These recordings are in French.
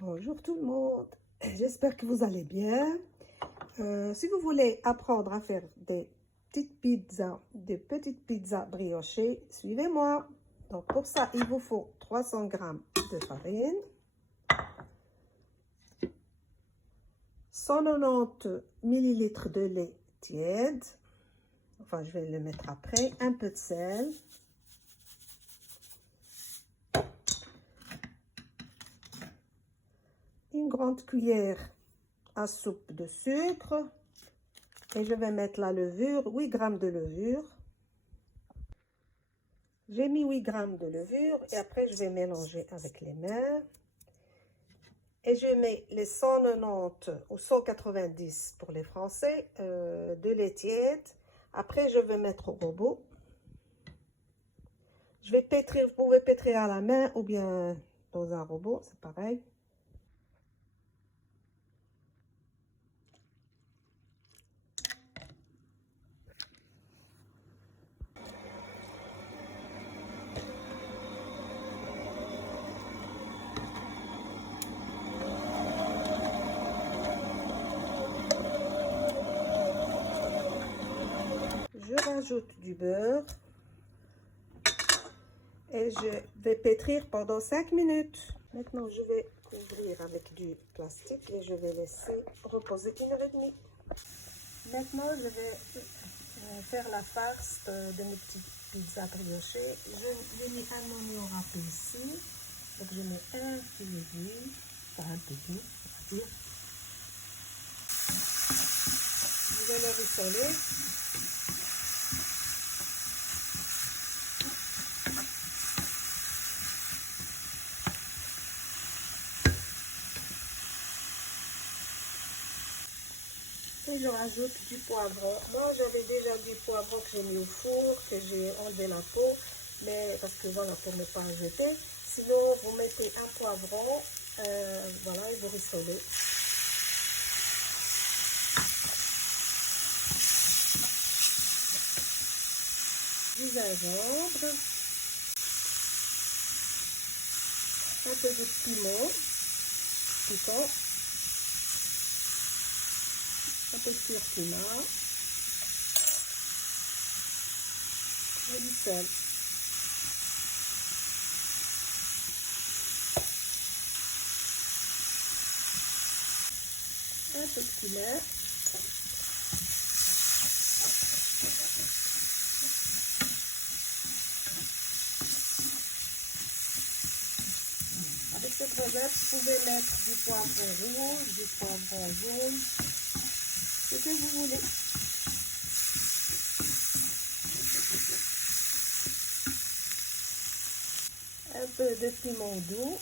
Bonjour tout le monde, j'espère que vous allez bien. Si vous voulez apprendre à faire des petites pizzas briochées, suivez-moi. Donc pour ça, il vous faut 300 g de farine, 190 ml de lait tiède, enfin je vais le mettre après, un peu de sel, une grande cuillère à soupe de sucre et je vais mettre la levure, 8 g de levure. J'ai mis 8 g de levure et après je vais mélanger avec les mains. Et je mets les 190 ou 190 pour les Français de lait tiède. Après je vais mettre au robot. Je vais pétrir, vous pouvez pétrir à la main ou bien dans un robot, c'est pareil. Je rajoute du beurre et je vais pétrir pendant 5 minutes. Maintenant, je vais couvrir avec du plastique et je vais laisser reposer 1h30. Maintenant, je vais faire la farce de mes petites pizzas briochées. J'ai mis un oignon râpé ici. Donc, je mets un filet d'huile, enfin un peu d'huile, on va dire. Vous allez rissoler. Et je rajoute du poivron. Moi, j'avais déjà du poivron que j'ai mis au four, que j'ai enlevé la peau, mais parce que voilà, pour ne pas jeter. Sinon, vous mettez un poivron, voilà, et vous rissolez. Du gingembre, un peu de piment, piquant, un peu de curcuma et du sel. Un peu de cumin. Avec cette recette, vous pouvez mettre du poivron rouge, du poivron jaune, ce que vous voulez. Un peu de piment doux.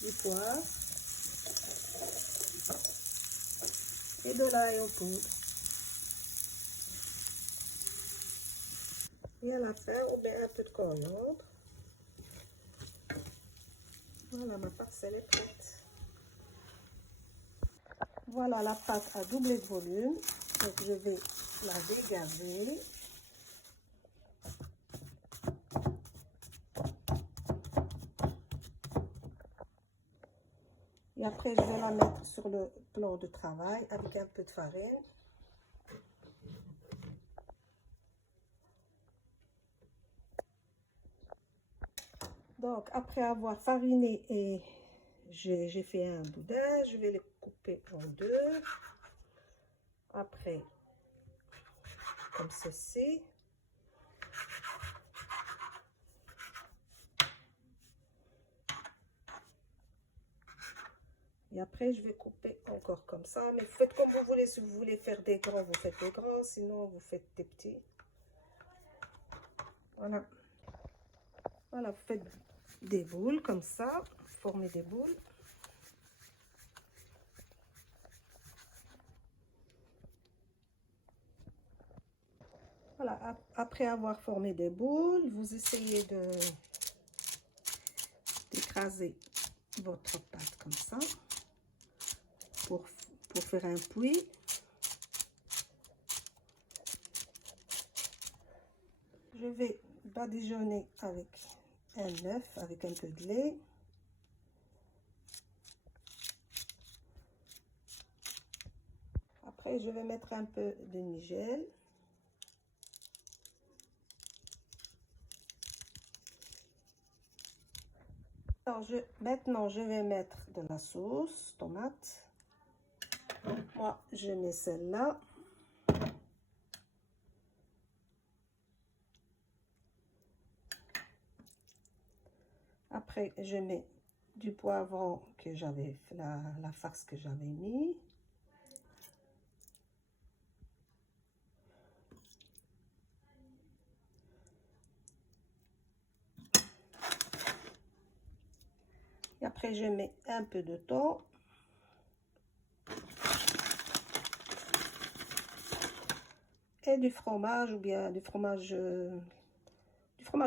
Du poivre. Et de l'ail en poudre. Et à la fin, on met un peu de coriandre. Voilà, ma pâte, elle est prête. Voilà, la pâte a doublé de volume. Donc, je vais la dégazer. Et après, je vais la mettre sur le plan de travail avec un peu de farine. Donc, après avoir fariné et j'ai fait un boudin, je vais les couper en deux. Après, comme ceci. Et après, je vais couper encore comme ça. Mais faites comme vous voulez. Si vous voulez faire des grands, vous faites des grands. Sinon, vous faites des petits. Voilà. Voilà, vous faites des boules comme ça. Formez des boules. Voilà, après avoir formé des boules, vous essayez d'écraser votre pâte comme ça pour faire un puits. Je vais badigeonner avec un œuf, avec un peu de lait. Après, je vais mettre un peu de nigel. Alors, maintenant, je vais mettre de la sauce tomate. Moi, je mets celle-là. Après, je mets du poivron que j'avais, la farce que j'avais mis. Et après, je mets un peu de thon. Et du fromage, ou bien du fromage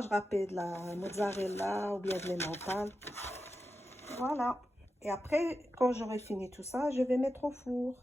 râpé, de la mozzarella ou bien de l'emmental. Voilà. Et après, quand j'aurai fini tout ça, je vais mettre au four.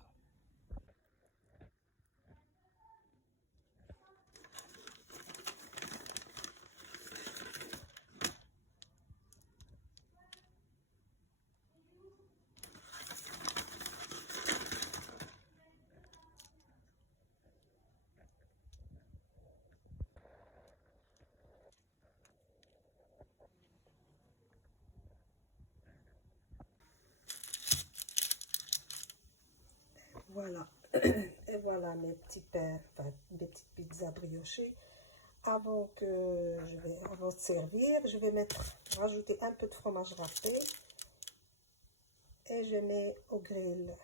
Voilà. Et voilà mes petits pains, enfin, mes petites pizzas briochées. Avant de servir, je vais rajouter un peu de fromage râpé. Et je mets au grill.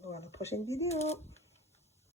Voilà, prochaine vidéo.